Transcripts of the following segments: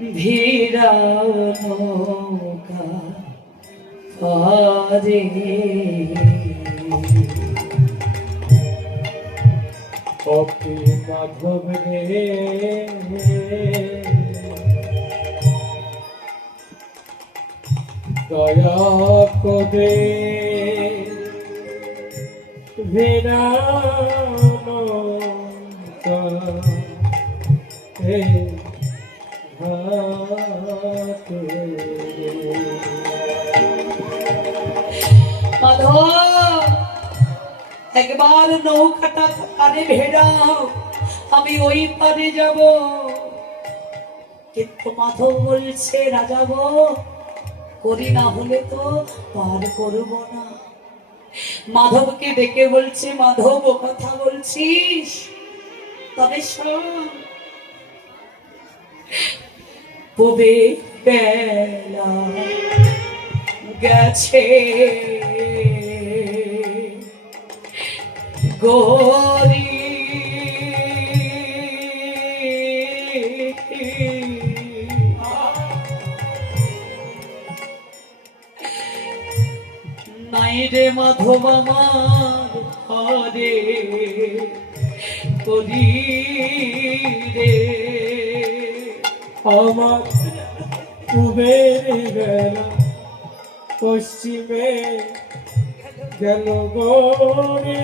ভিড়া নৌকা পারে অপি মাধব রে দয়া করে ভিড়া নৌকা মাধব একবার নৌকাটা পারে ভেড়াও, আমি ওই পারে যাব। কিন্তু মাধব বলছে না যাব, করি না হলে তো পার করব না। মাধবকে ডেকে বলছে, মাধব ও কথা বলছিস? তবে শোন, পবে বেলা গেছে গরি নাই রে মাধব আমার হরে করি রে। আমার কুবের বেলা পশ্চিমে গেল গোরে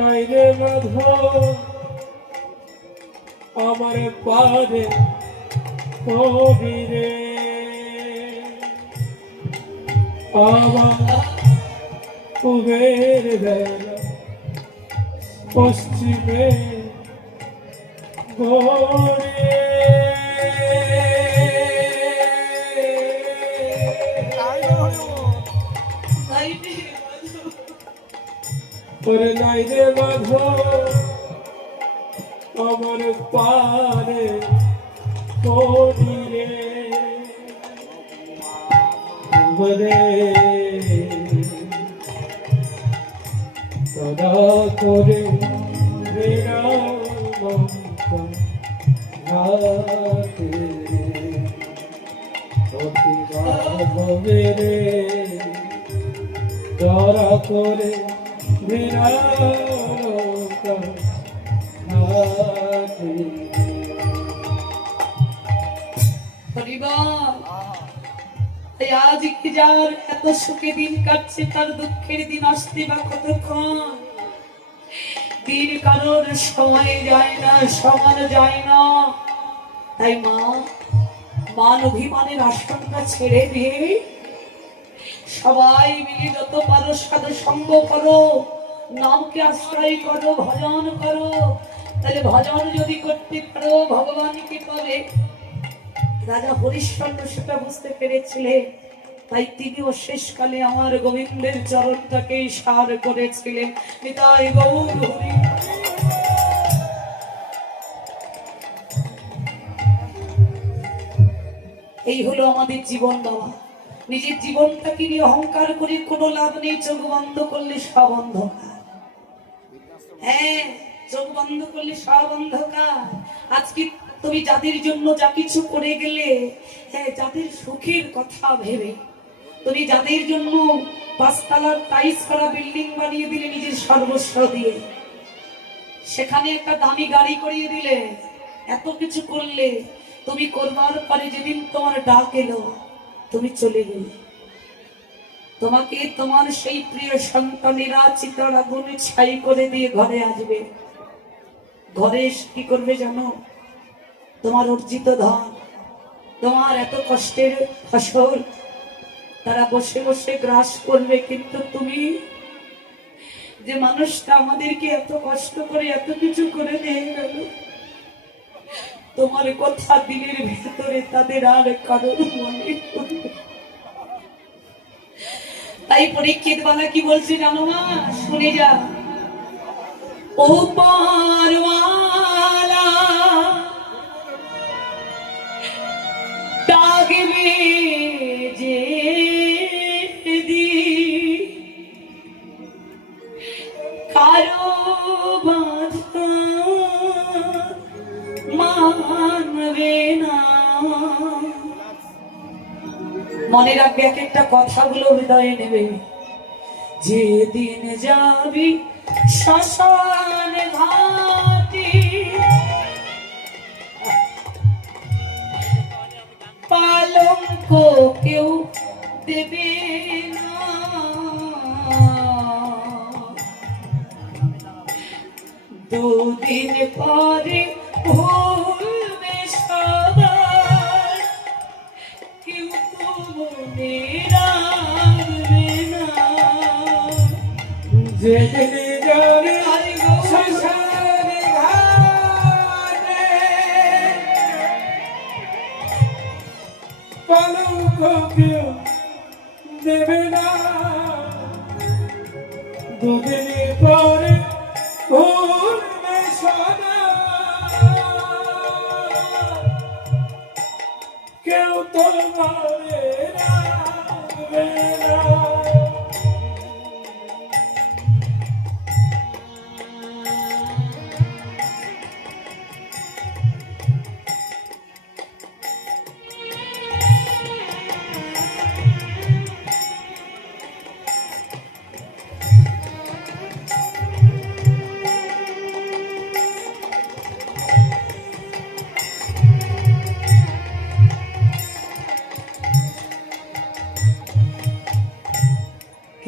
নাই রে মাধব আমার পারে করি রে। আমার কুবের বেলা পশ্চিমে গোরে ওরে নাই রে মাধব আমার পারে করি রে। ওরে সদা করে হাতে অতি মাধবে রে দরা করে হাতে। আজ কি যার এত সুখে দিন কাটছে, তার দুঃখের দিন আসতে বা কতক্ষণ। দিন কারোর সময় যায় না, সমান যায় না। তাই মা, মান অভিমানের আশঙ্কা ছেড়ে দিয়ে সবাই মিলে যত পারো সাধু সঙ্গ করো, নামকে আশ্রয় করো, ভজন করো। তাহলে ভজন যদি করতে পারো ভগবানকে পাবে। রাজা হরিশ্চন্দ্র সেটা বুঝতে পেরেছিলেন, তাই তিনিও শেষকালে আমার গোবিন্দের চরণটাকে সার করেছিলেন। নিতাই গৌর হরি। এই হলো আমাদের জীবন বাবা। নিজের জীবনটাকে নিয়ে অহংকার করে কোনো লাভ নেই। চোখ বন্ধ করলে সব অন্ধকার। হ্যাঁ, চোখ বন্ধ করলে সব অন্ধকার। আজকে তুমি যাদের জন্য যা কিছু করে গেলে, হ্যাঁ, যাদের সুখের কথা ভেবে তুমি যাদের জন্য 5 তলার টাইলস করা বিল্ডিং বানিয়ে দিলে নিজের সর্বস্ব দিয়ে, সেখানে একটা দামি গাড়ি করিয়ে দিলে, এত কিছু করলে, তুমি করবার পরে যেদিন তোমার ডাক এলো তুমি চলে গেলে, তোমাকে তোমার সেই প্রিয় সন্তানেরা চিতার আগুনে ছাই করে দিয়ে ঘরে আসবে। ঘরে এসে কি করবে জানো? তোমার অর্জিত ধন, তোমার এত কষ্টের ফসল তারা বসে বসে গ্রাস করবে। কিন্তু তুমি যে মানুষটা আমাদেরকে এত কষ্ট করে এত কিছু করে নিয়ে গেল, তোমার কথা দিনের ভিতরে তাদের আর কারোর মনে পড়বে। তাই পরীক্ষিত বালা কি বলছে জানো মা? শুনে যা। ও পারওয়ালা ডাকবে যে দি কারো বাধা মানবে না। মনে রাখবে, এক একটা কথাগুলো হৃদয়ে নেবে। যেদিন যাবি শ্মশান ঘাটে, পালঙ্ক কেউ দেবে না। দুদিন পরে ভুলবে সবাই, কেউ তো মনে রাখবে না। যেদিন যাবে শ্মশানে ঘাটে, কলঙ্ক কেউ দেবে না। দুদিন পরে ভুলবে সবাই, কেউ তোমারে রাখবে না।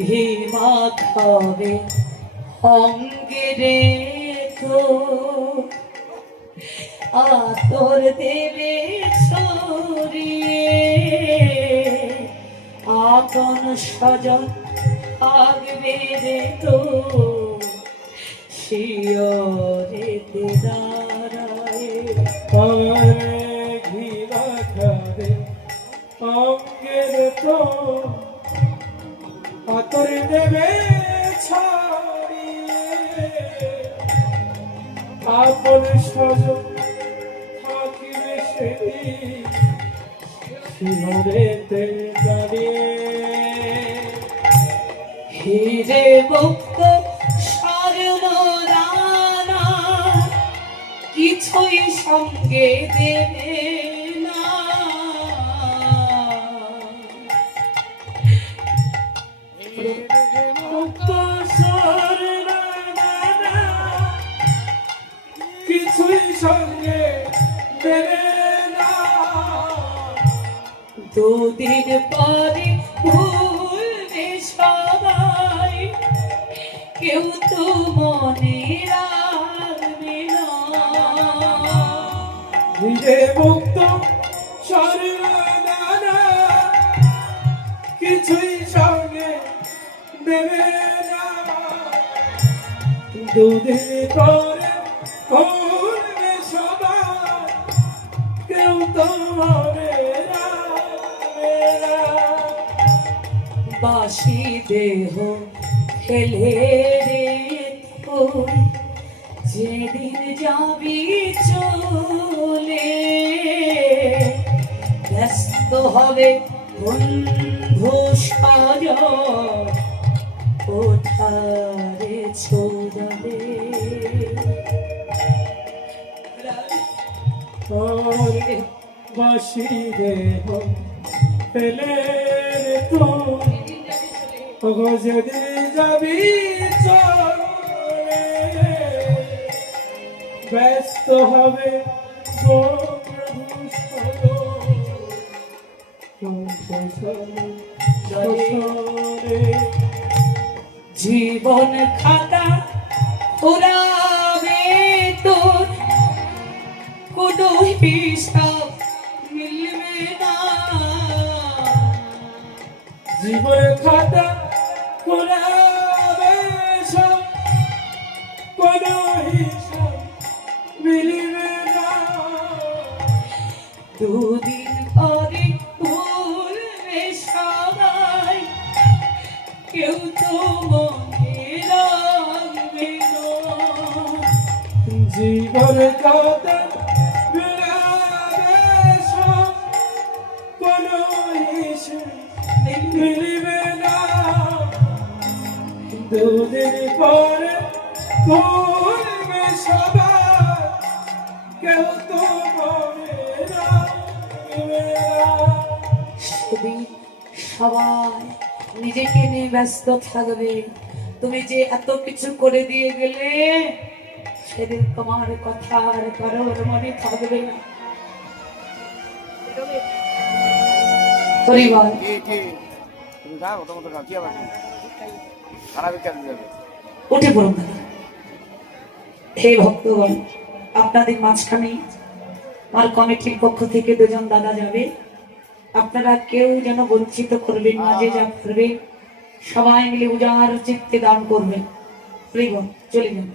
হে মাখাবে অঙ্গে রে তো, আতর দেবে ছড়িয়ে, আপন স্বজন থাকবে রে তো, শিয়রেতে দাঁড়ায়। পায়ে ঘি মাখাবে অঙ্গের তো, আতর দেবে ছড়িয়ে, আপন স্বজন থাকিবে সেদিন শিহরেতে দাঁড়িয়ে। হিরে মুক্ত স্বর্ণ রানা কিছুই সঙ্গে দেবে না। মুক্ত স্বর্ণ রানা কিছুই সঙ্গে দেবে না। দুদিন পরে ভুলবে সবাই, কেউ তো মনে রাখবে না। ধীরে মুক্ত স্বর্ণদানা কিছুই সঙ্গে দেবে না। দুদিন পরে ভুলবে সবাই, কেউ তোমারে রাখবে না। বাসি দেহ ফেলে রে তুই, যেদিন যাবি চলে, ব্যস্ত হবে বন্ধু স্বজন কোথারে ছোড়াবে। বাসি দেহ ফেলে তুই, যেদিন যাবি চলে, ব্যস্ত হবে জীবন খাতা পুরাবে তোর, কোনো হিসাব মিলবে না। জীবন খাতা খোলাবে সব, কোনো হিসাব মিলবে না। দুদিন পরে ভুলবে সবাই, কেউ তো মনে রাখবে না। জীবন খাতা খোলাবে সব, কোনো হিসাব মিলবে না। দুদিন পরে ভুলবে সবাই কেউ তো মনে রাখবে না। সেদিন সবাই নিজেকে নিয়ে ব্যস্ত থাকবে, তুমি যে এত কিছু করে দিয়ে গেলে সেদিন তোমার কথা আর কারোর মনে থাকবে না। পরিবার তুমি খাও তোমার খাও কি আবার খারাপ কেন যাবে উঠে পড়ুন দাদা। হে ভক্তগণ, আপনাদের মাঝখানে আমার কমিটির পক্ষ থেকে দুজন দাদা যাবে, আপনারা কেউ যেন বঞ্চিত করবেন না, যে যা করবে সবাই মিলে উজাড় চিত্তে দান করবেন। চলে যান।